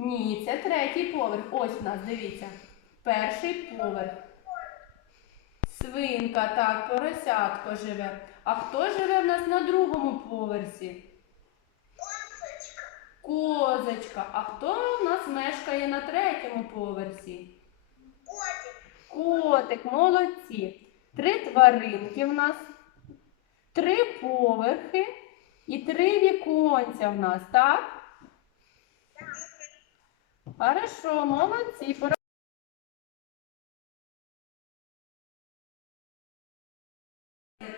Ні, це третій поверх. Ось у нас, дивіться. Перший поверх. Свинка, так, поросятко живе. А хто живе в нас на другому поверсі? Козочка. Козочка. А хто в нас мешкає на третьому поверсі? Котик, молодці. Три тваринки в нас, три поверхи і три віконця в нас, так? Хорошо, молодці.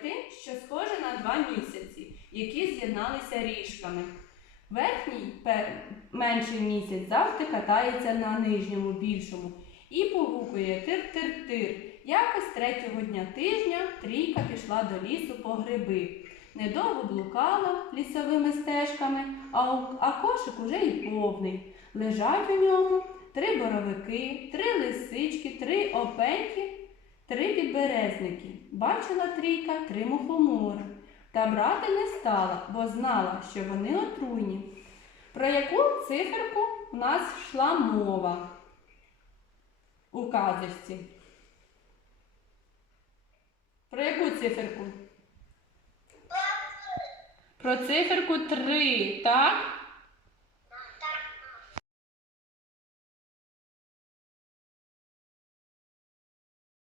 Те, що схоже на два місяці, які з'єдналися ріжками. Верхній менший місяць завжди катається на нижньому більшому і погукує тир-тир-тир. Якось третього дня тижня трійка пішла до лісу по гриби. Недовго блукала лісовими стежками, а, кошик уже й повний. Лежать у ньому три боровики, три лисички, три опеньки, три підберезники. Бачила трійка три мухомори. Та брати не стала, бо знала, що вони отруйні. Про яку циферку в нас йшла мова у казочці? Про яку циферку? Про циферку 3, так?